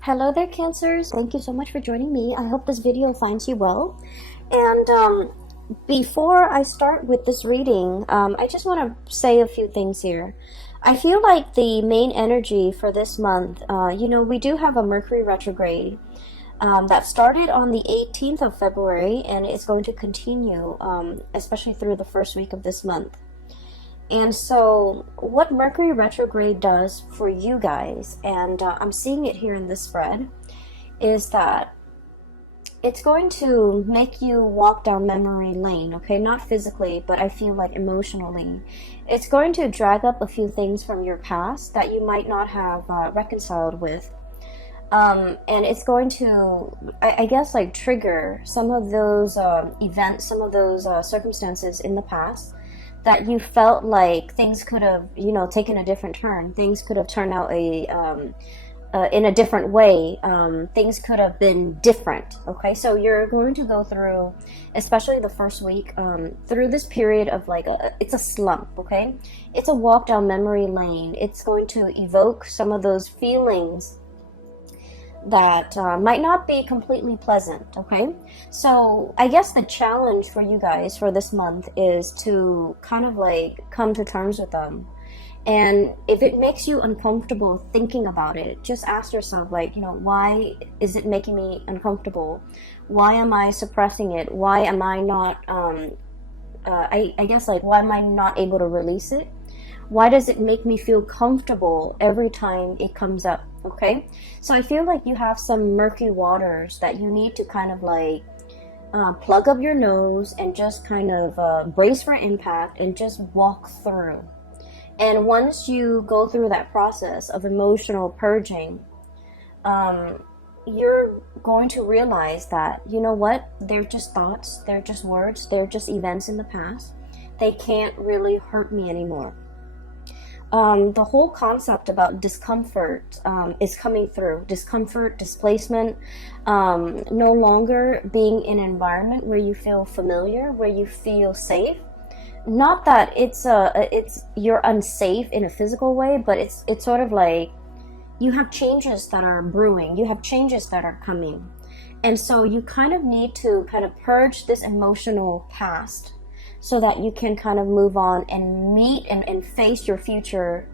Hello there, Cancers. Thank you so much for joining me. I hope this video finds you well. And before I start with this reading, I just want to say a few things here. I feel like the main energy for this month, we do have a Mercury retrograde that started on the 18th of February, and it's going to continue, especially through the first week of this month. And so, what Mercury retrograde does for you guys, and I'm seeing it here in this spread, is that it's going to make you walk down memory lane, okay? Not physically, but I feel like emotionally. It's going to drag up a few things from your past that you might not have reconciled with. And it's going to, I guess, like trigger some of those events, some of those circumstances in the past that you felt like things could have, taken a different turn. Things could have turned out in a different way. Things could have been different. Okay, so you're going to go through, especially the first week, through this period of it's a slump. Okay, it's a walk down memory lane. It's going to evoke some of those feelings that might not be completely pleasant. Okay, so I guess the challenge for you guys for this month is to kind of come to terms with them. And if it makes you uncomfortable thinking about it, just ask yourself, why is it making me uncomfortable? Why am I suppressing it? Why am I not I guess, why am I not able to release it? Why does it make me feel comfortable every time it comes up? Okay, so I feel like you have some murky waters that you need to kind of plug up your nose and just kind of brace for impact and just walk through. And once you go through that process of emotional purging, you're going to realize that, you know what, they're just thoughts, they're just words, they're just events in the past. They can't really hurt me anymore. The whole concept about discomfort is coming through. Discomfort, displacement, no longer being in an environment where you feel familiar, where you feel safe. Not that it's you're unsafe in a physical way, but it's sort of like you have changes that are brewing, you have changes that are coming. And so you kind of need to kind of purge this emotional past so that you can kind of move on and meet and face your future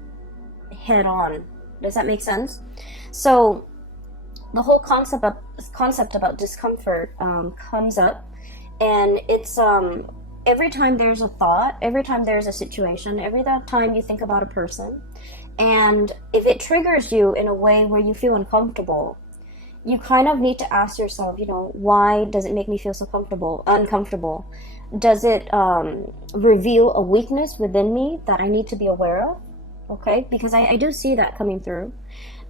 head on. Does that make sense? So the whole concept about discomfort comes up, and it's every time there's a thought, every time there's a situation, every time you think about a person, and if it triggers you in a way where you feel uncomfortable, you kind of need to ask yourself, why does it make me feel so uncomfortable? Does it reveal a weakness within me that I need to be aware of? Okay, because I do see that coming through.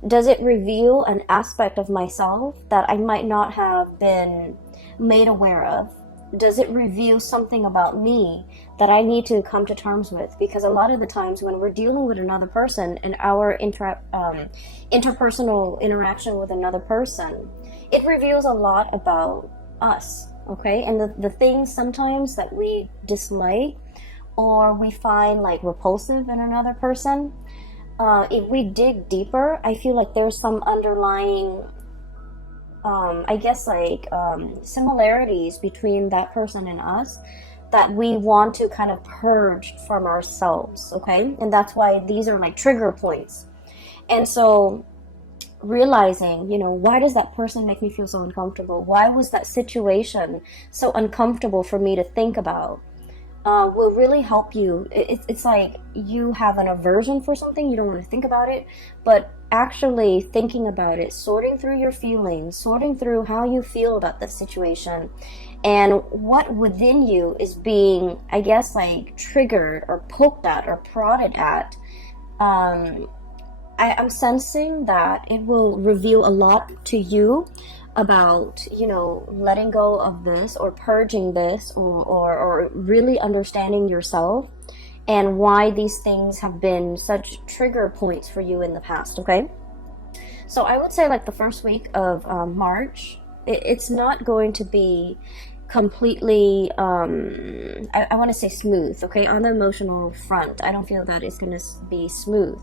Does it reveal an aspect of myself that I might not have been made aware of? Does it reveal something about me that I need to come to terms with? Because a lot of the times when we're dealing with another person and our interpersonal interaction with another person, it reveals a lot about us. Okay, and the things sometimes that we dislike or we find repulsive in another person, if we dig deeper, I feel like there's some underlying similarities between that person and us that we want to kind of purge from ourselves. Okay, and that's why these are trigger points. And so realizing, why does that person make me feel so uncomfortable? Why was that situation so uncomfortable for me to think about? Will really help you. It's like you have an aversion for something, you don't want to think about it, but actually thinking about it, sorting through your feelings, sorting through how you feel about the situation, and what within you is being, I guess, triggered or poked at or prodded at. I'm sensing that it will reveal a lot to you about, letting go of this or purging this or really understanding yourself and why these things have been such trigger points for you in the past. Okay, so I would say the first week of March, it's not going to be completely I want to say smooth. Okay, on the emotional front, I don't feel that it's going to be smooth.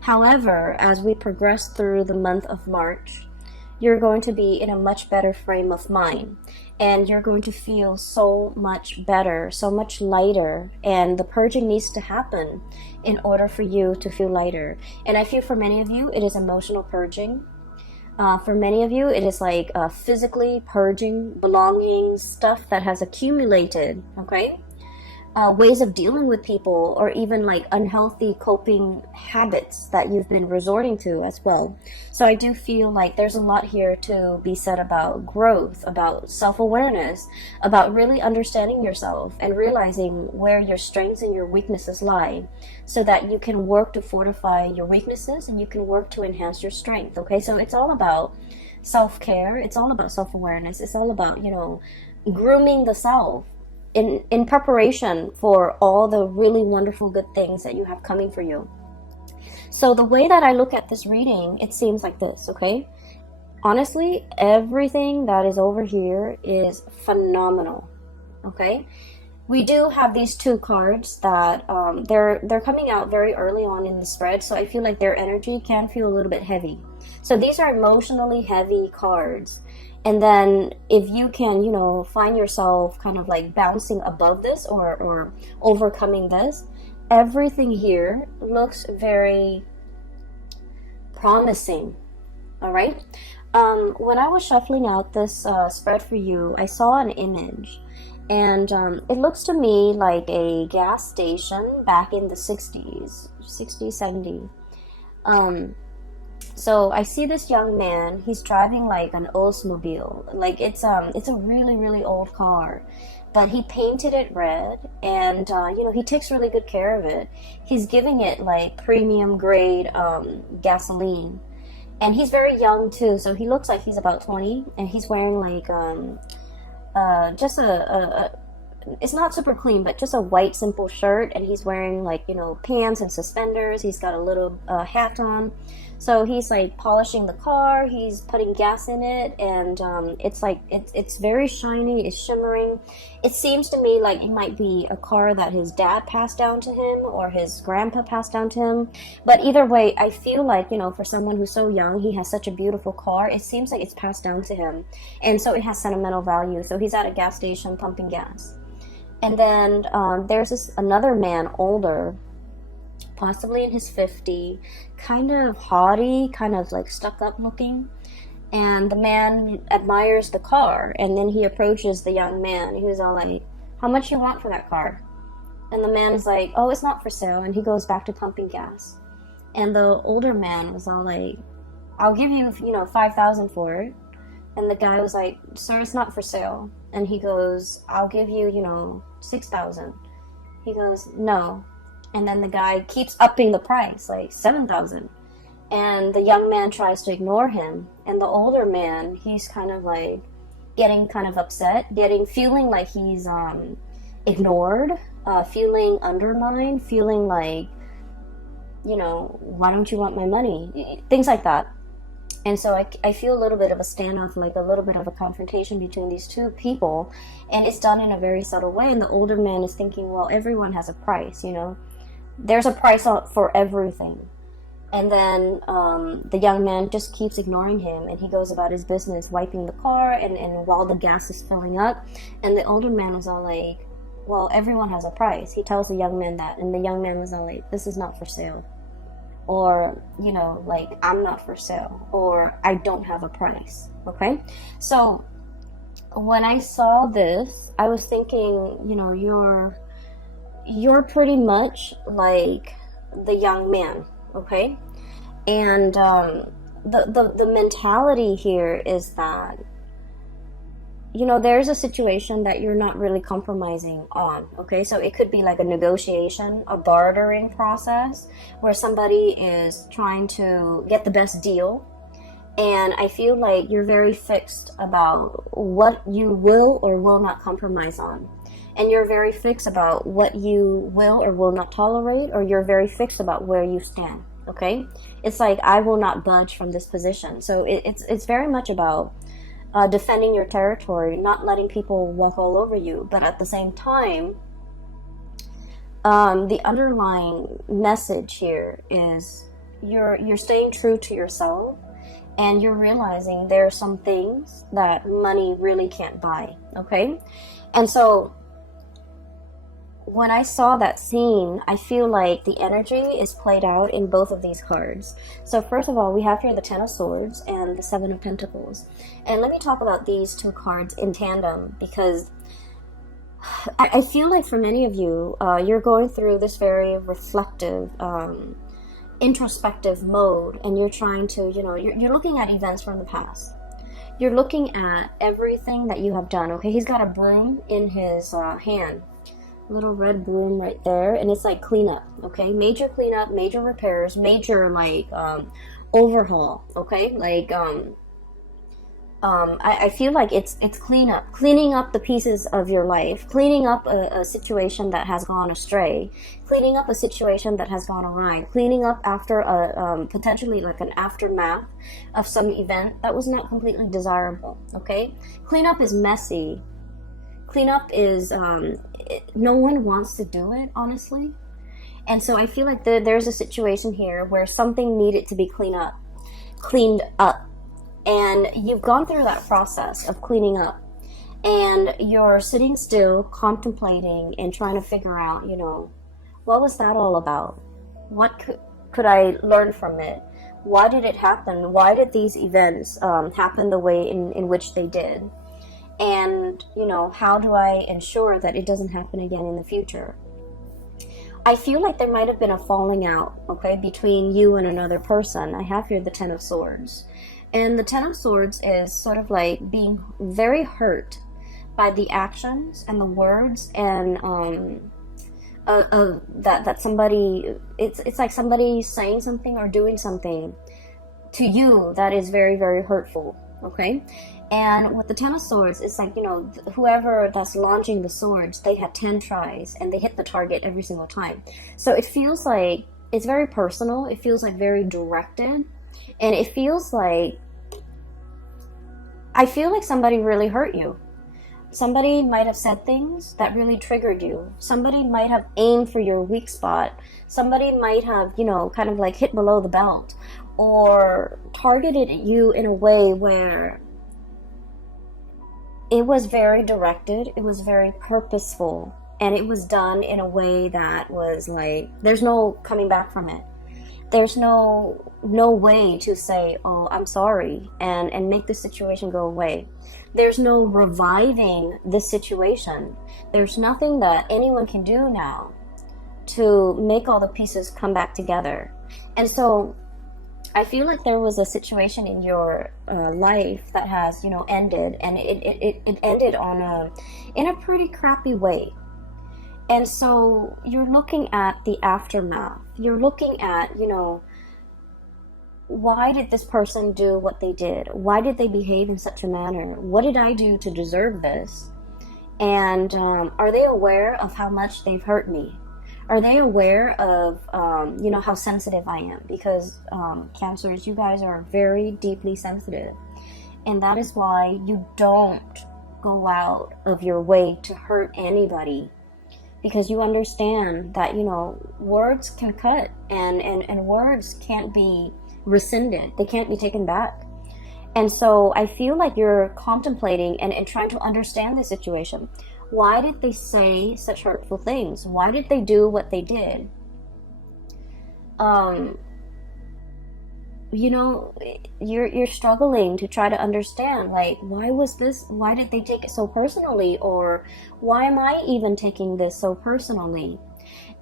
However, as we progress through the month of March, you're going to be in a much better frame of mind, and you're going to feel so much better, so much lighter, and the purging needs to happen in order for you to feel lighter. And I feel for many of you it is emotional purging. For many of you it is like physically purging belongings, stuff that has accumulated, okay? Ways of dealing with people, or even like unhealthy coping habits that you've been resorting to as well. So I do feel like there's a lot here to be said about growth, about self-awareness, about really understanding yourself and realizing where your strengths and your weaknesses lie, so that you can work to fortify your weaknesses and you can work to enhance your strength. Okay, so it's all about self-care, it's all about self-awareness, it's all about, you know, grooming the self in preparation for all the really wonderful good things that you have coming for you. So the way that I look at this reading, it seems like this, okay? Honestly, everything that is over here is phenomenal, okay? We do have these two cards that they're coming out very early on in the spread, so I feel like their energy can feel a little bit heavy. So these are emotionally heavy cards. And then if you can, you know, find yourself kind of like bouncing above this or overcoming this, everything here looks very promising. All right. When I was shuffling out this spread for you, I saw an image, and it looks to me like a gas station back in the 60s, 70s. So I see this young man, he's driving like an Oldsmobile. Like it's a really, really old car, but he painted it red, and you know, he takes really good care of it. He's giving it like premium grade gasoline, and he's very young too, so he looks like he's about 20, and he's wearing like just it's not super clean, but just a white simple shirt, and he's wearing like, you know, pants and suspenders. He's got a little hat on. So he's like polishing the car, he's putting gas in it, and it's like it's very shiny, it's shimmering. It seems to me like it might be a car that his dad passed down to him or his grandpa passed down to him. But either way, I feel like, you know, for someone who's so young, he has such a beautiful car. It seems like it's passed down to him, and so it has sentimental value. So he's at a gas station pumping gas. And then there's another man, older, possibly in his 50s, kind of haughty, kind of like stuck up looking. And the man admires the car, and then he approaches the young man. He was all like, "How much you want for that car?" And the man is like, "Oh, it's not for sale." And he goes back to pumping gas. And the older man was all like, "I'll give you, you know, 5,000 for it." And the guy was like, "Sir, it's not for sale." And he goes, "I'll give you, you know, 6,000. He goes, "No." And then the guy keeps upping the price, like 7,000. And the young man tries to ignore him. And the older man, he's kind of like getting kind of upset, feeling like he's ignored, feeling undermined, feeling like, you know, "Why don't you want my money?" Things like that. And so I feel a little bit of a standoff, like a little bit of a confrontation between these two people. And it's done in a very subtle way. And the older man is thinking, well, everyone has a price, you know. There's a price for everything. And then the young man just keeps ignoring him, and he goes about his business, wiping the car, and while the gas is filling up. And the older man is all like, well, everyone has a price. He tells the young man that, and the young man was all like, "This is not for sale." Or, you know, like, "I'm not for sale," or "I don't have a price." Okay? So when I saw this, I was thinking, you know, you're pretty much like the young man, okay? And the mentality here is that, you know, there's a situation that you're not really compromising on, okay? So it could be like a negotiation, a bartering process where somebody is trying to get the best deal. And I feel like you're very fixed about what you will or will not compromise on. And you're very fixed about what you will or will not tolerate, or you're very fixed about where you stand, okay? It's like, I will not budge from this position. So it's very much about defending your territory, not letting people walk all over you. But at the same time, the underlying message here is you're staying true to yourself, and you're realizing there are some things that money really can't buy, okay? And so when I saw that scene, I feel like the energy is played out in both of these cards. So first of all, we have here the Ten of Swords and the Seven of Pentacles. And let me talk about these two cards in tandem, because I feel like for many of you, you're going through this very reflective, introspective mode, and you're trying to, you're looking at events from the past. You're looking at everything that you have done, okay? He's got a broom in his hand. Little red broom right there, and it's like cleanup, okay? Major cleanup, major repairs, major like overhaul, okay? Like I feel like it's cleanup, cleaning up the pieces of your life, cleaning up a situation that has gone astray, cleaning up a situation that has gone awry, cleaning up after a potentially like an aftermath of some event that was not completely desirable, okay? Cleanup is messy. Cleanup is, no one wants to do it, honestly. And so I feel like there's a situation here where something needed to be cleaned up. And you've gone through that process of cleaning up. And you're sitting still, contemplating, and trying to figure out, what was that all about? What could I learn from it? Why did it happen? Why did these events happen the way in which they did? And, how do I ensure that it doesn't happen again in the future? I feel like there might have been a falling out, okay, between you and another person. I have here the Ten of Swords. And the Ten of Swords is sort of like being very hurt by the actions and the words and that somebody, it's like somebody saying something or doing something to you that is very, very hurtful, okay? And with the Ten of Swords, it's like, whoever that's launching the swords, they had 10 tries and they hit the target every single time. So it feels like it's very personal. It feels like very directed. And it feels like, I feel like somebody really hurt you. Somebody might have said things that really triggered you. Somebody might have aimed for your weak spot. Somebody might have, kind of like hit below the belt or targeted you in a way where it was very directed, it was very purposeful, and it was done in a way that was like, there's no coming back from it. There's no way to say, oh, I'm sorry, and make the situation go away. There's no reviving this situation. There's nothing that anyone can do now to make all the pieces come back together. And so I feel like there was a situation in your life that has, ended, and it ended in a pretty crappy way. And so you're looking at the aftermath. You're looking at, why did this person do what they did? Why did they behave in such a manner? What did I do to deserve this? And are they aware of how much they've hurt me? Are they aware of, how sensitive I am? Because Cancers, you guys are very deeply sensitive. And that is why you don't go out of your way to hurt anybody. Because you understand that, words can cut and words can't be rescinded. They can't be taken back. And so I feel like you're contemplating and trying to understand the situation. Why did they say such hurtful things? Why did they do what they did? You're struggling to try to understand, like, why did they take it so personally? Or why am I even taking this so personally?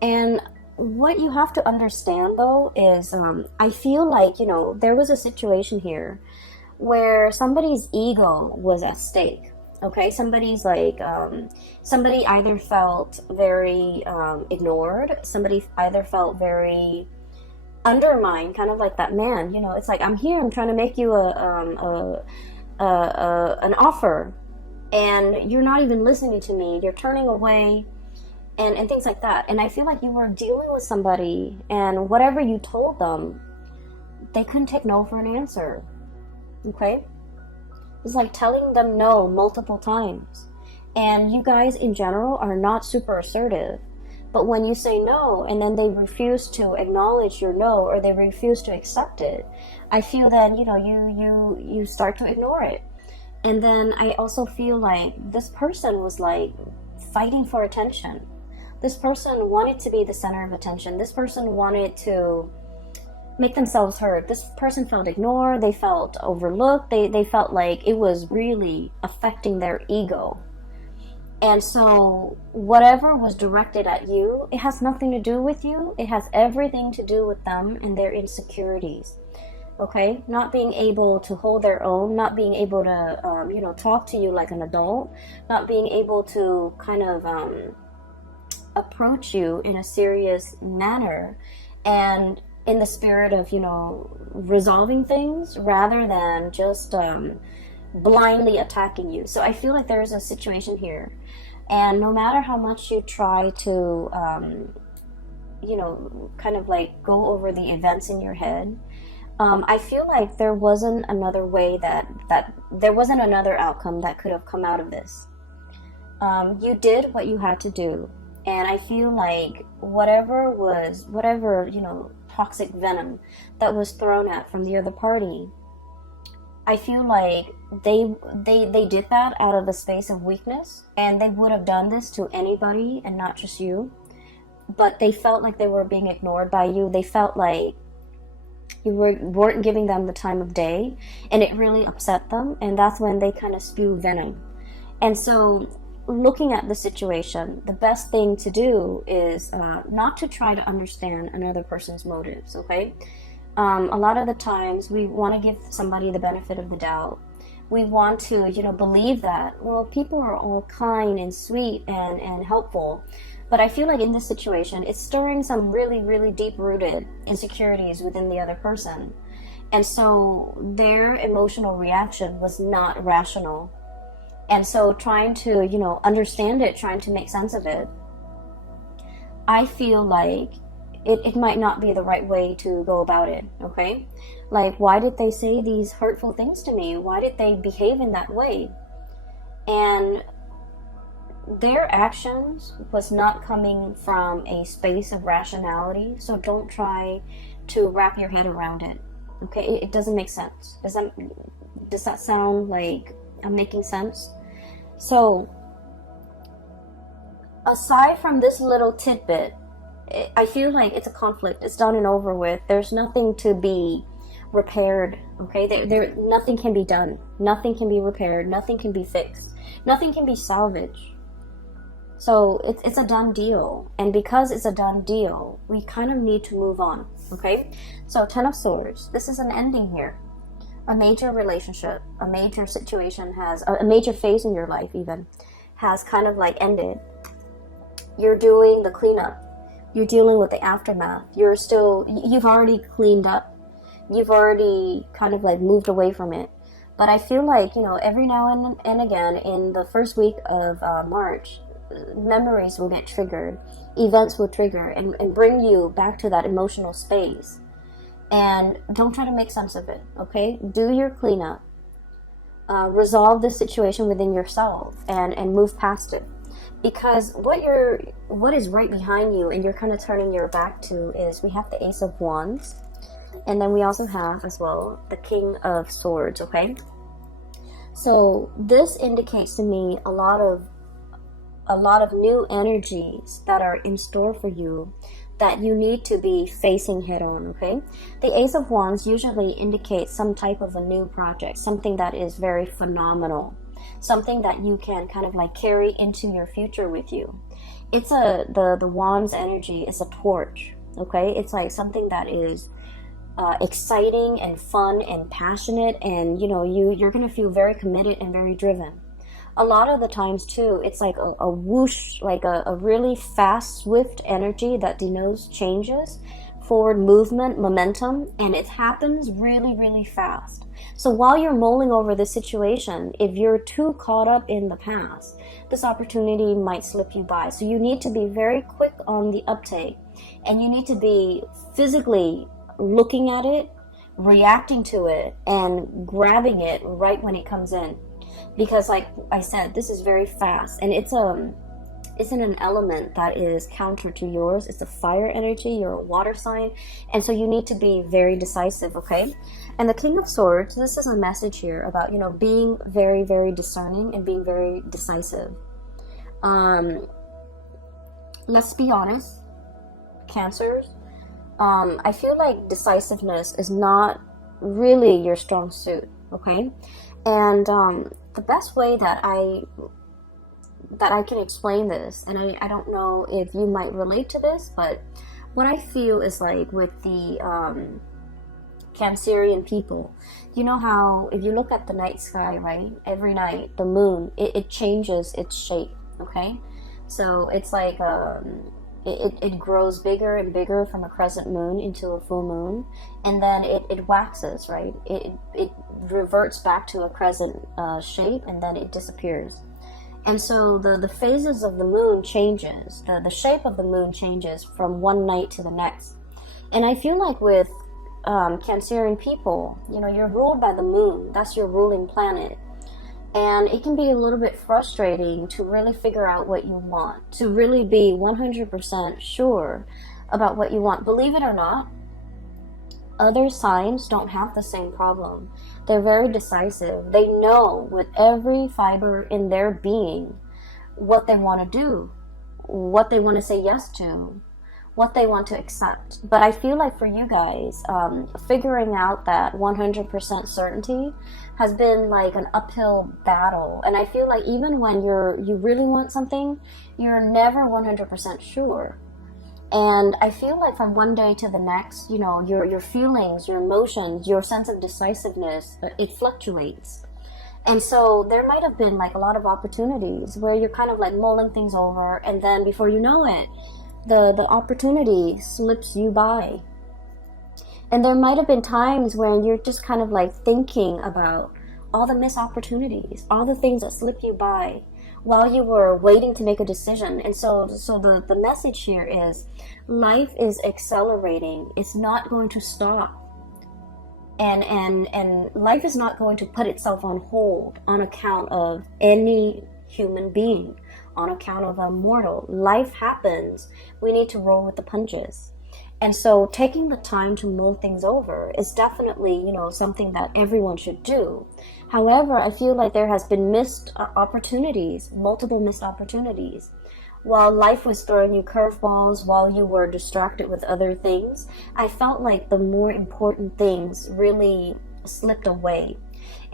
And what you have to understand, though, is I feel like, there was a situation here where somebody's ego was at stake. Okay, somebody's like, somebody either felt very ignored, somebody either felt very undermined, kind of like that man, it's like, I'm here, I'm trying to make you an offer, and you're not even listening to me, you're turning away, and things like that. And I feel like you were dealing with somebody, and whatever you told them, they couldn't take no for an answer, okay? It's like telling them no multiple times. And you guys in general are not super assertive. But when you say no and then they refuse to acknowledge your no, or they refuse to accept it, I feel that, you know, you start to ignore it. And then I also feel like this person was like fighting for attention. This person wanted to be the center of attention. This person wanted to make themselves heard. This person felt ignored. They felt overlooked. They felt like it was really affecting their ego. And so whatever was directed at you, it has nothing to do with you. It has everything to do with them and their insecurities. Okay, not being able to hold their own, not being able to, you know, talk to you like an adult, not being able to kind of approach you in a serious manner and in the spirit of, you know, resolving things rather than just blindly attacking you. So I feel like there is a situation here, and no matter how much you try to, you know, kind of like go over the events in your head, I feel like there wasn't another way that there wasn't another outcome that could have come out of this. You did what you had to do, and I feel like whatever, you know, toxic venom that was thrown at from the other party, I feel like they did that out of a space of weakness, and they would have done this to anybody and not just you. But they felt like they were being ignored by you. They felt like you weren't giving them the time of day, and it really upset them, and that's when they kind of spew venom. And so looking at the situation, the best thing to do is not to try to understand another person's motives, okay? A lot of the times we want to give somebody the benefit of the doubt. We want to, you know, believe that, well, people are all kind and sweet and helpful. But I feel like in this situation, it's stirring some really, really deep-rooted insecurities within the other person. And so their emotional reaction was not rational. And so trying to, you know, understand it, trying to make sense of it, I feel like it might not be the right way to go about it, okay? Like, why did they say these hurtful things to me? Why did they behave in that way? And their actions was not coming from a space of rationality, so don't try to wrap your head around it, okay? It doesn't make sense. Does that sound like I'm making sense? So, aside from this little tidbit, I feel like it's a conflict. It's done and over with. There's nothing to be repaired, okay? Nothing can be done. Nothing can be repaired. Nothing can be fixed. Nothing can be salvaged. So it's a done deal. And because it's a done deal, we kind of need to move on, okay? So 10 of Swords, this is an ending here. A major relationship, a major situation a major phase in your life even, has kind of like ended. You're doing the cleanup. You're dealing with the aftermath. You've already cleaned up. You've already kind of like moved away from it. But I feel like, you know, every now and again in the first week of March, memories will get triggered, events will trigger and bring you back to that emotional space. And don't try to make sense of it, okay? Do your cleanup. Resolve the situation within yourself and move past it. Because what is right behind you and you're kind of turning your back to is we have the Ace of Wands. And then we also have as well the King of Swords, okay? So this indicates to me a lot of new energies that are in store for you that you need to be facing head on, okay? The Ace of Wands usually indicates some type of a new project, something that is very phenomenal, something that you can kind of like carry into your future with you. It's the Wands energy is a torch, okay? It's like something that is exciting and fun and passionate, and you know, you're gonna feel very committed and very driven. A lot of the times too, it's like a whoosh, like a really fast, swift energy that denotes changes, forward movement, momentum, and it happens really, really fast. So while you're mulling over this situation, if you're too caught up in the past, this opportunity might slip you by. So you need to be very quick on the uptake, and you need to be physically looking at it, reacting to it, and grabbing it right when it comes in. Because like I said, this is very fast, and it's is in an element that is counter to yours. It's a fire energy. You're a water sign, and so you need to be very decisive, okay? And the King of Swords, this is a message here about, you know, being very, very discerning and being very decisive. Let's be honest, Cancers, I feel like decisiveness is not really your strong suit, okay? And the best way that I can explain this, and I don't know if you might relate to this, but what I feel is like with the Cancerian people, you know how if you look at the night sky, right, every night the moon, it changes its shape, okay? So it's like it grows bigger and bigger from a crescent moon into a full moon, and then it waxes, right? It reverts back to a crescent shape, and then it disappears. And so the phases of the moon changes, the shape of the moon changes from one night to the next. And I feel like with Cancerian people, you know, you're ruled by the moon. That's your ruling planet. And it can be a little bit frustrating to really figure out what you want, to really be 100% sure about what you want. Believe it or not, other signs don't have the same problem. They're very decisive. They know with every fiber in their being what they want to do, what they want to say yes to, what they want to accept. But I feel like for you guys, figuring out that 100% certainty has been like an uphill battle. And I feel like even when you really want something, you're never 100% sure. And I feel like from one day to the next, you know, your feelings, your emotions, your sense of decisiveness, it fluctuates. And so there might have been like a lot of opportunities where you're kind of like mulling things over, and then before you know it, the opportunity slips you by. And there might have been times when you're just kind of like thinking about all the missed opportunities, all the things that slip you by while you were waiting to make a decision. And so the message here is life is accelerating. It's not going to stop. And life is not going to put itself on hold on account of any human being, on account of a mortal. Life happens. We need to roll with the punches. And so taking the time to mull things over is definitely, you know, something that everyone should do. However, I feel like there has been missed opportunities, multiple missed opportunities. While life was throwing you curveballs, while you were distracted with other things, I felt like the more important things really slipped away.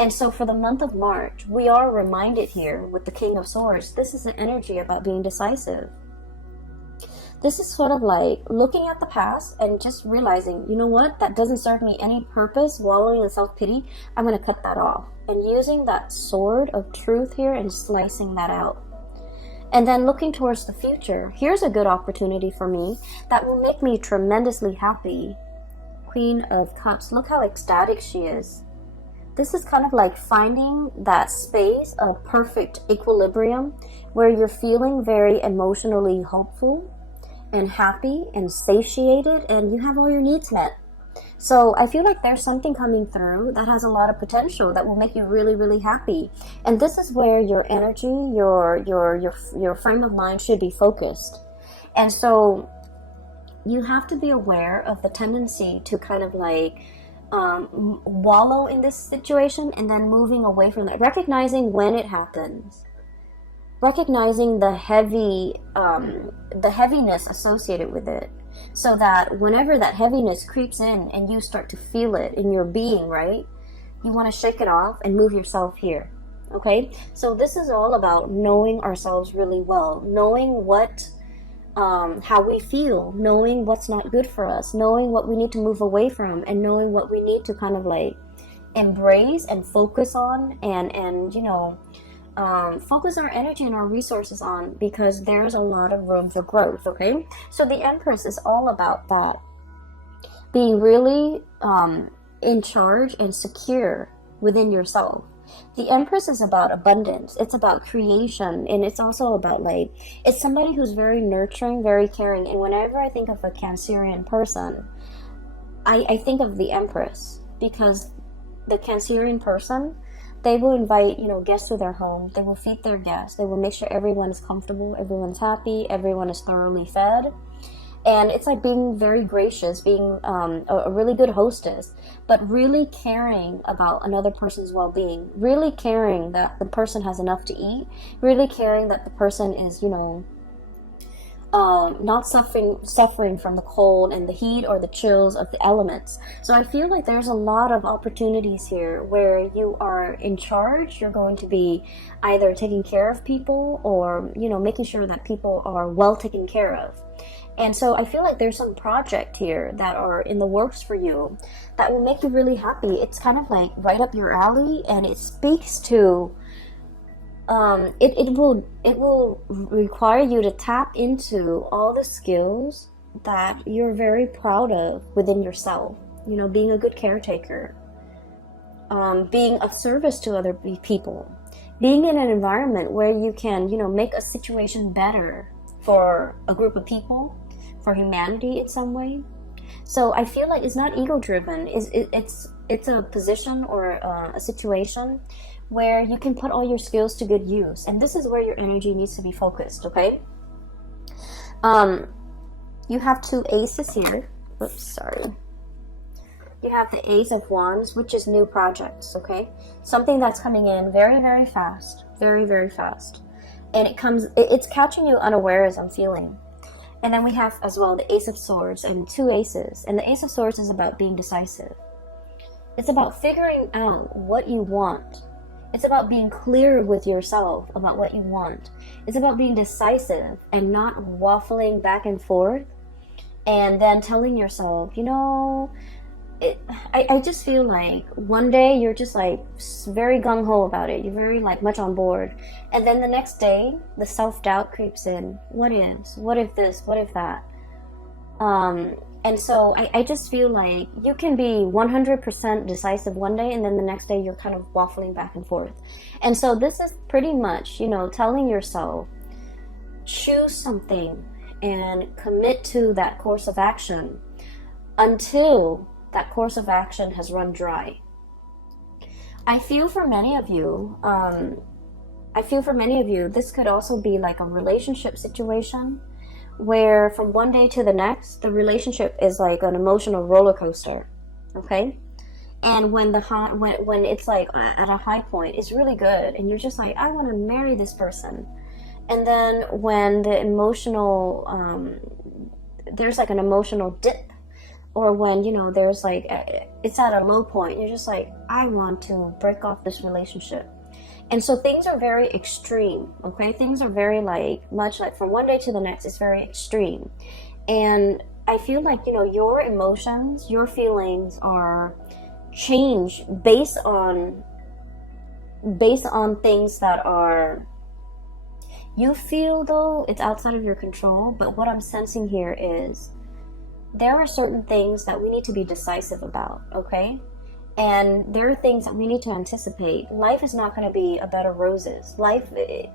And so for the month of March, we are reminded here with the King of Swords, this is an energy about being decisive. This is sort of like looking at the past and just realizing, you know what, that doesn't serve me any purpose, wallowing in self-pity, I'm going to cut that off. And using that sword of truth here and slicing that out. And then looking towards the future, here's a good opportunity for me that will make me tremendously happy. Queen of Cups, look how ecstatic she is. This is kind of like finding that space of perfect equilibrium where you're feeling very emotionally hopeful and happy and satiated, and you have all your needs met. So I feel like there's something coming through that has a lot of potential that will make you really, really happy. And this is where your energy, your frame of mind should be focused. And so you have to be aware of the tendency to kind of like wallow in this situation and then moving away from it, recognizing when it happens. Recognizing the heaviness associated with it, so that whenever that heaviness creeps in and you start to feel it in your being, right, you want to shake it off and move yourself here. Okay, so this is all about knowing ourselves really well, knowing what how we feel, knowing what's not good for us, knowing what we need to move away from, and knowing what we need to kind of like embrace and focus on, and you know, focus our energy and our resources on, because there's a lot of room for growth. Okay, so the Empress is all about that, being really in charge and secure within yourself. The Empress is about abundance, it's about creation, and it's also about like, it's somebody who's very nurturing, very caring. And whenever I think of a Cancerian person, I think of the Empress, because the Cancerian person, They will invite, guests to their home. They will feed their guests. They will make sure everyone is comfortable, everyone's happy, everyone is thoroughly fed. And it's like being very gracious, being a really good hostess, but really caring about another person's well-being, really caring that the person has enough to eat, really caring that the person is, not suffering from the cold and the heat or the chills of the elements. So I feel like there's a lot of opportunities here where you are in charge. You're going to be either taking care of people or, making sure that people are well taken care of. And so I feel like there's some project here that are in the works for you that will make you really happy. It's kind of like right up your alley, and it speaks to it will require you to tap into all the skills that you're very proud of within yourself. Being a good caretaker, being of service to other people, being in an environment where you can, make a situation better for a group of people, for humanity in some way. So I feel like it's not ego driven. It's a position or a situation where you can put all your skills to good use, and this is where your energy needs to be focused. Okay. You have two aces here. Oops, sorry. You have the Ace of Wands, which is new projects. Okay, something that's coming in very, very fast, very, very fast, and it's catching you unawares, I'm feeling. And then we have as well the Ace of Swords and two aces. And the Ace of Swords is about being decisive. It's about figuring out what you want. It's about being clear with yourself about what you want. It's about being decisive and not waffling back and forth and then telling yourself, I just feel like one day you're just like very gung-ho about it. You're very like much on board. And then the next day, the self-doubt creeps in. What if this? What if that? And so I just feel like you can be 100% decisive one day, and then the next day you're kind of waffling back and forth. And so this is pretty much, telling yourself, choose something and commit to that course of action until that course of action has run dry. I feel for many of you, this could also be like a relationship situation where from one day to the next, the relationship is like an emotional roller coaster. Okay? And when it's like at a high point, it's really good, and you're just like, I want to marry this person. And then when the emotional, there's like an emotional dip, or when, there's like, it's at a low point, you're just like, I want to break off this relationship. And so things are very extreme, okay? Things are very much like from one day to the next, it's very extreme. And I feel like, your emotions, your feelings are changed based on things that are, you feel though it's outside of your control. But what I'm sensing here is, there are certain things that we need to be decisive about, okay? And there are things that we need to anticipate. Life is not going to be a bed of roses. I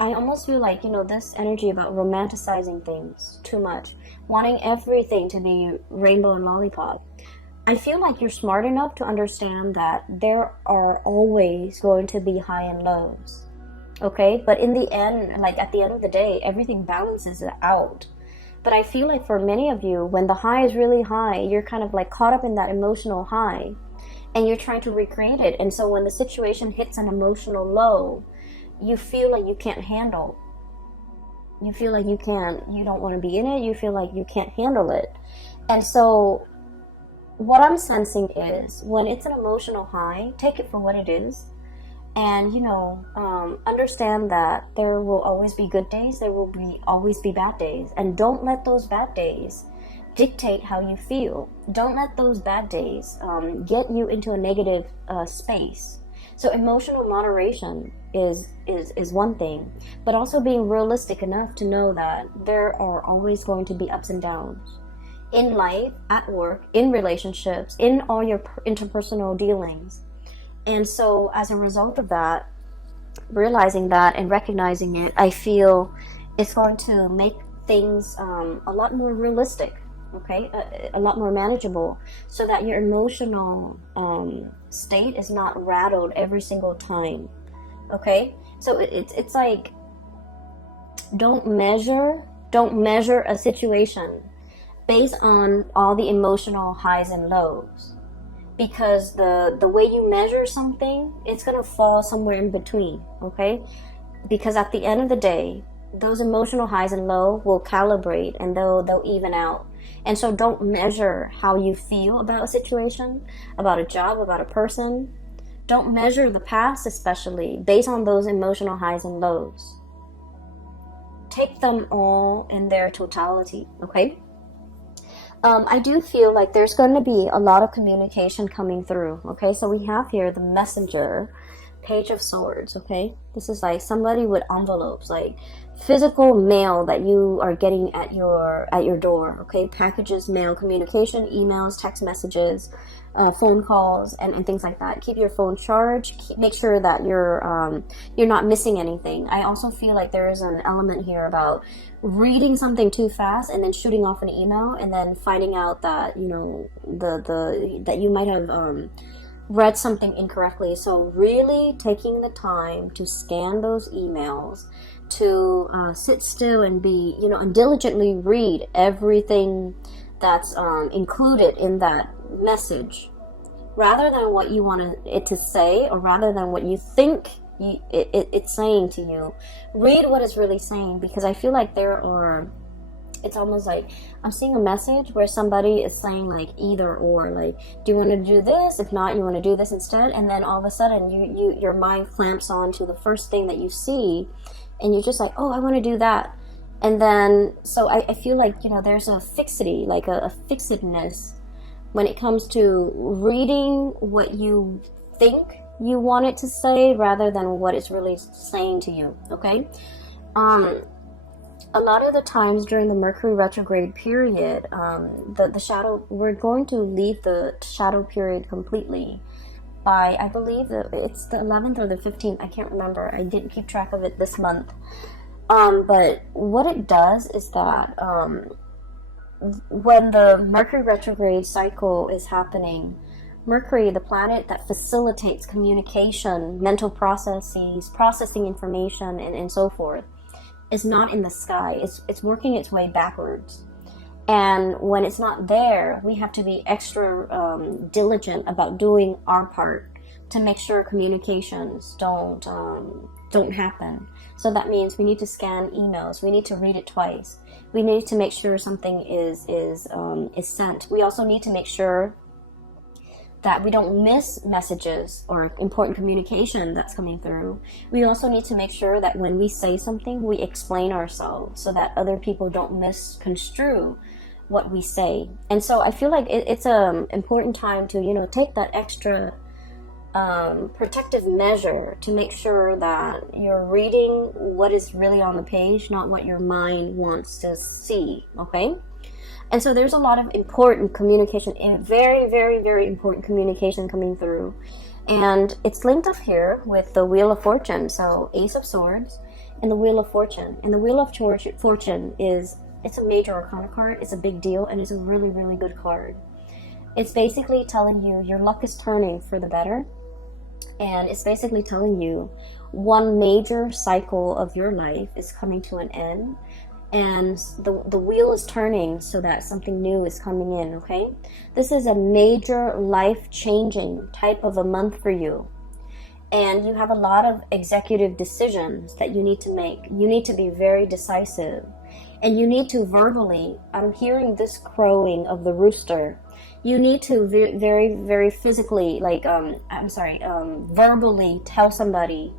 almost feel like, this energy about romanticizing things too much, wanting everything to be rainbow and lollipop. I feel like you're smart enough to understand that there are always going to be high and lows, okay? But in the end, at the end of the day, everything balances it out. But I feel like for many of you, when the high is really high, you're kind of caught up in that emotional high, and you're trying to recreate it. And so when the situation hits an emotional low, you feel like you can't handle. You feel like you don't want to be in it. You feel like you can't handle it. And so what I'm sensing is, when it's an emotional high, take it for what it is. And, understand that there will always be good days. There will always be bad days. And don't let those bad days dictate how you feel. Don't let those bad days get you into a negative space. So emotional moderation is one thing, but also being realistic enough to know that there are always going to be ups and downs in life, at work, in relationships, in all your interpersonal dealings. And so as a result of that, realizing that and recognizing it, I feel it's going to make things a lot more realistic. okay? A lot more manageable, so that your emotional state is not rattled every single time, okay? So it's like, don't measure a situation based on all the emotional highs and lows, because the way you measure something, it's gonna fall somewhere in between, okay? Because at the end of the day, those emotional highs and lows will calibrate, and they'll even out. And so don't measure how you feel about a situation, about a job, about a person. Don't measure the past, especially based on those emotional highs and lows. Take them all in their totality, okay? I do feel like there's going to be a lot of communication coming through, okay? So we have here the messenger, Page of Swords, okay? This is like somebody with envelopes, like physical mail that you are getting at your door, okay? Packages, mail, communication, emails, text messages, phone calls, and things like that. Keep your phone charged. Make sure that you're not missing anything. I also feel like there is an element here about reading something too fast and then shooting off an email, and then finding out that, you know, that you might have read something incorrectly. So really taking the time to scan those emails, to sit still and be, you know, and diligently read everything that's included in that message, rather than what you want it to say, or rather than what you think it's saying to you. Read what it's really saying, because I feel like it's almost like I'm seeing a message where somebody is saying like either or, like, do you want to do this? If not, you want to do this instead. And then all of a sudden your mind clamps on to the first thing that you see, and you're just like, oh, I want to do that. And then, so I feel like, you know, there's a fixity, like a fixedness when it comes to reading what you think you want it to say, rather than what it's really saying to you, okay? A lot of the times during the Mercury retrograde period, the shadow, we're going to leave the shadow period completely by, I believe that it's the 11th or the 15th, I can't remember, I didn't keep track of it this month. But what it does is that when the Mercury retrograde cycle is happening, Mercury, the planet that facilitates communication, mental processes, processing information, and so forth, is not in the sky. It's working its way backwards. And when it's not there, we have to be extra diligent about doing our part to make sure communications don't happen. So that means we need to scan emails. We need to read it twice. We need to make sure something is sent. We also need to make sure that we don't miss messages or important communication that's coming through. We also need to make sure that when we say something, we explain ourselves so that other people don't misconstrue what we say. And so I feel like it's an important time to, you know, take that extra protective measure to make sure that you're reading what is really on the page, not what your mind wants to see, okay? And so there's a lot of important communication, very, very, very important communication coming through. And it's linked up here with the Wheel of Fortune. So Ace of Swords and the Wheel of Fortune. And the Wheel of Fortune it's a major arcana card. It's a big deal, and it's a really, really good card. It's basically telling you your luck is turning for the better. And it's basically telling you one major cycle of your life is coming to an end. And the wheel is turning so that something new is coming in, okay? This is a major life-changing type of a month for you. And you have a lot of executive decisions that you need to make. You need to be very decisive. And you need to verbally, I'm hearing this crowing of the rooster. You need to very, very physically, verbally tell somebody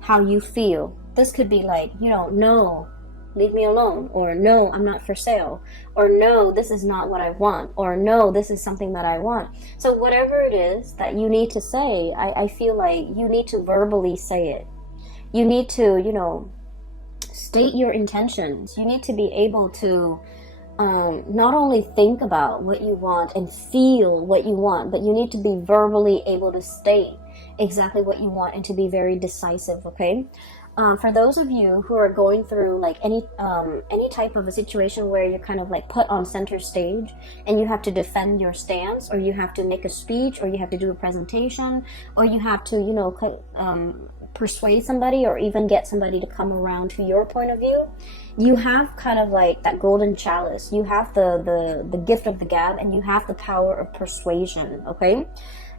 how you feel. This could be like, you know, no, leave me alone, or no, I'm not for sale, or no, this is not what I want, or no, this is something that I want. So whatever it is that you need to say, I feel like you need to verbally say it. You need to, you know, state your intentions. You need to be able to not only think about what you want and feel what you want, but you need to be verbally able to state exactly what you want and to be very decisive, okay? For those of you who are going through like any type of a situation where you're kind of like put on center stage and you have to defend your stance, or you have to make a speech, or you have to do a presentation, or you have to, you know, persuade somebody, or even get somebody to come around to your point of view, you have kind of like that golden chalice. You have the gift of the gab, and you have the power of persuasion, okay?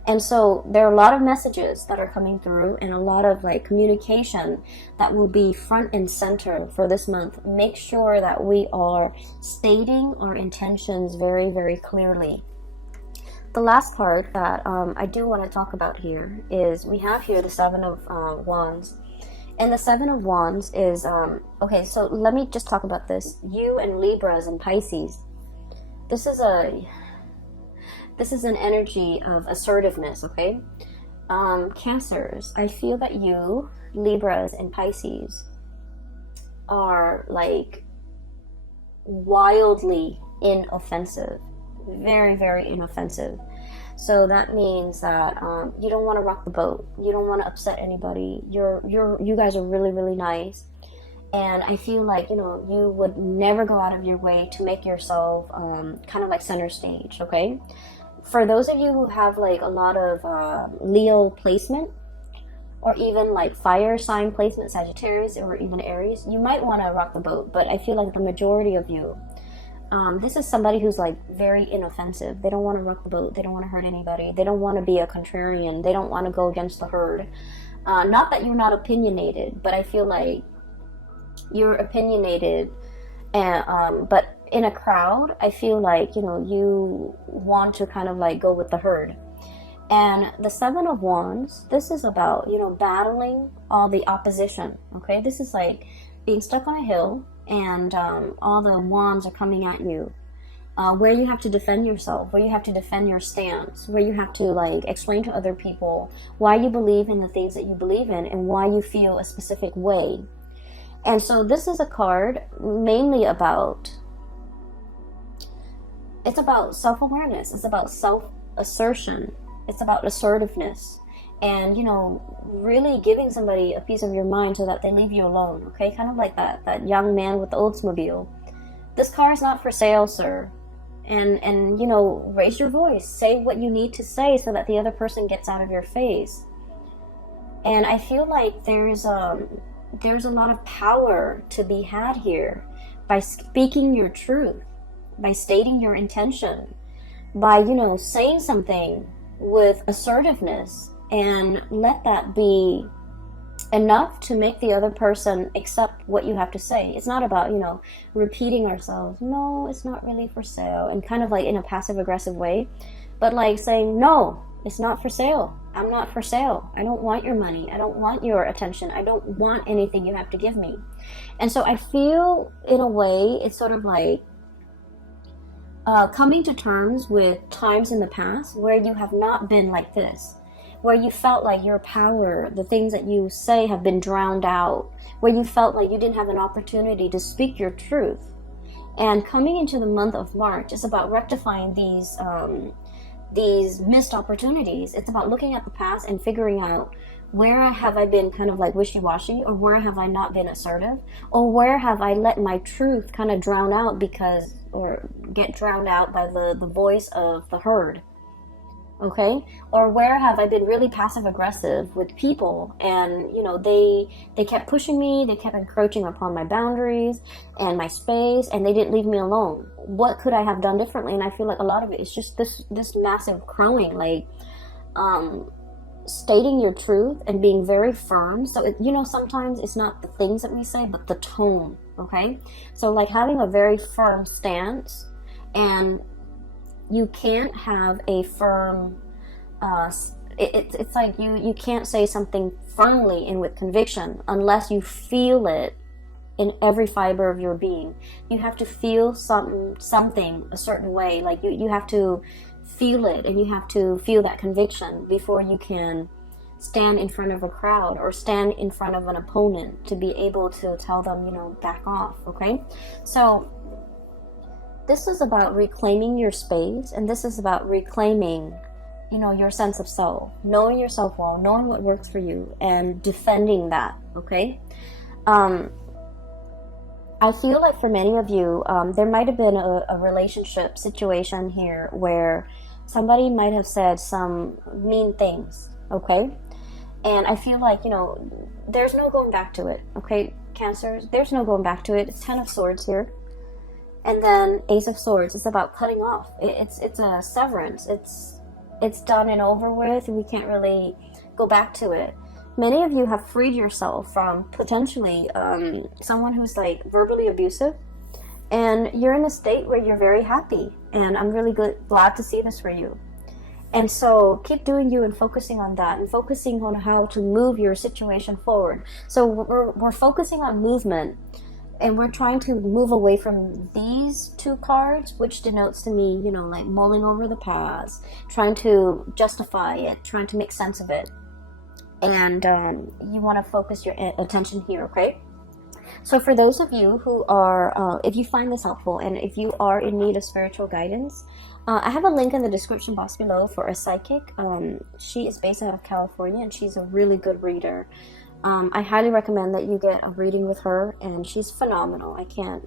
And so there are a lot of messages that are coming through, and a lot of like communication that will be front and center for this month. Make sure that we are stating our intentions very, very clearly. The last part that I do want to talk about here is we have here the Seven of Wands. And the Seven of Wands is, okay, so let me just talk about this. You and Libras and Pisces, this is an energy of assertiveness, okay? Cancers, I feel that you, Libras and Pisces, are like wildly inoffensive. Very, very inoffensive. So that means that you don't want to rock the boat. You don't want to upset anybody. You guys are really, really nice. And I feel like, you know, you would never go out of your way to make yourself kind of like center stage, okay? For those of you who have like a lot of Leo placement, or even like fire sign placement, Sagittarius, or even Aries, you might want to rock the boat. But I feel like the majority of you, this is somebody who's like very inoffensive. They don't want to rock the boat. They don't want to hurt anybody. They don't want to be a contrarian. They don't want to go against the herd. Not that you're not opinionated, but I feel like you're opinionated, and but in a crowd, I feel like, you know, you want to kind of like go with the herd. And the Seven of Wands, this is about, you know, battling all the opposition, okay? This is like being stuck on a hill, and all the wands are coming at you, where you have to defend yourself, where you have to defend your stance, where you have to like explain to other people why you believe in the things that you believe in, and why you feel a specific way. And so this is a card mainly about, it's about self-awareness. It's about self-assertion. It's about assertiveness. And, you know, really giving somebody a piece of your mind so that they leave you alone, okay? Kind of like that young man with the Oldsmobile. This car is not for sale, sir. And you know, raise your voice. Say what you need to say so that the other person gets out of your face. And I feel like there's a lot of power to be had here by speaking your truth, by stating your intention, by, you know, saying something with assertiveness, and let that be enough to make the other person accept what you have to say. It's not about, you know, repeating ourselves. No, it's not really for sale, and kind of like in a passive aggressive way, but like saying, no, it's not for sale. I'm not for sale. I don't want your money. I don't want your attention. I don't want anything you have to give me. And so I feel in a way it's sort of like coming to terms with times in the past where you have not been like this, where you felt like your power, the things that you say, have been drowned out, where you felt like you didn't have an opportunity to speak your truth. And coming into the month of March is about rectifying these missed opportunities. It's about looking at the past and figuring out, where have I been kind of like wishy-washy, or where have I not been assertive, or where have I let my truth kind of drown out or get drowned out by the voice of the herd, okay? Or where have I been really passive aggressive with people, and, you know, they kept pushing me, they kept encroaching upon my boundaries and my space, and they didn't leave me alone. What could I have done differently? And I feel like a lot of it is just this massive crowing, like stating your truth and being very firm. So you know, sometimes it's not the things that we say, but the tone, okay? So like having a very firm stance, and you can't have a firm it's like you can't say something firmly and with conviction unless you feel it in every fiber of your being. You have to feel something a certain way. Like you have to feel it, and you have to feel that conviction before you can stand in front of a crowd or stand in front of an opponent to be able to tell them, you know, back off, okay? So this is about reclaiming your space, and this is about reclaiming you know, your sense of self, knowing yourself well, knowing what works for you, and defending that, okay? I feel like for many of you, there might have been a relationship situation here where somebody might have said some mean things, okay? And I feel like, you know, there's no going back to it, okay, Cancers? There's no going back to it. It's Ten of Swords here. And then Ace of Swords. It's about cutting off. It's a severance. It's done and over with. We can't really go back to it. Many of you have freed yourself from potentially someone who's like verbally abusive, and you're in a state where you're very happy, and I'm really glad to see this for you. And so keep doing you and focusing on that, and focusing on how to move your situation forward. So we're focusing on movement, and we're trying to move away from these two cards, which denotes to me, you know, like mulling over the past, trying to justify it, trying to make sense of it. And you want to focus your attention here, okay? So for those of you who are, if you find this helpful, and if you are in need of spiritual guidance, I have a link in the description box below for a psychic. She is based out of California, and she's a really good reader. I highly recommend that you get a reading with her, and she's phenomenal. I can't,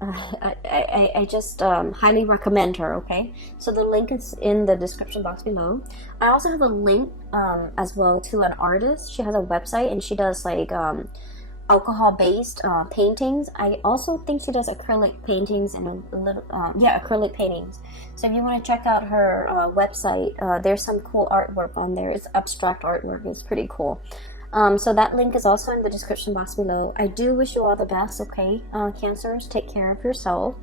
I just highly recommend her, okay? So the link is in the description box below. I also have a link as well to an artist. She has a website, and she does like alcohol-based paintings. I also think she does acrylic paintings and a little, acrylic paintings. So if you want to check out her website, there's some cool artwork on there. It's abstract artwork. It's pretty cool. So that link is also in the description box below. I do wish you all the best, okay? Cancers, take care of yourself.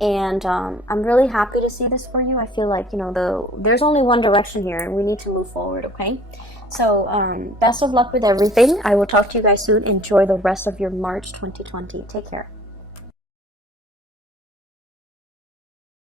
And I'm really happy to see this for you. I feel like, you know, there's only one direction here, and we need to move forward, okay? So best of luck with everything. I will talk to you guys soon. Enjoy the rest of your March 2020. Take care.